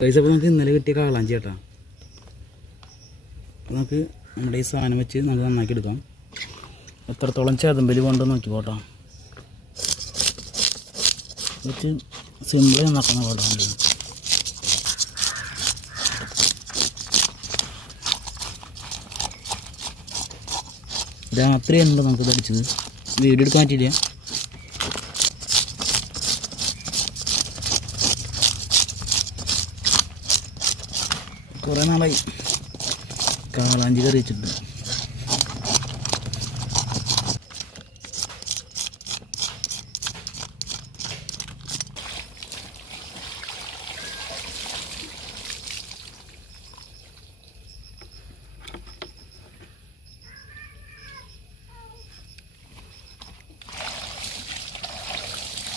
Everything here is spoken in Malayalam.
പൈസ അപ്പോൾ നമുക്ക് ഇന്നലെ കിട്ടിയ കാളാഞ്ചി കേട്ടോ. നമുക്ക് നമ്മുടെ ഈ സാധനം വെച്ച് നമുക്ക് നന്നാക്കി എടുക്കാം. എത്രത്തോളം ചേതമ്പല് കൊണ്ടുവന്ന് നോക്കി പോട്ടോ. വെച്ച് സിമ്പിൾ നന്നാക്കുന്ന പോലെ രാത്രിയാണല്ലോ നമുക്ക് പഠിച്ചത്. വീഡിയോ എടുക്കാൻ പറ്റില്ല. കുറേ നാളായി കാളാഞ്ചി കറി വെച്ചിട്ട്.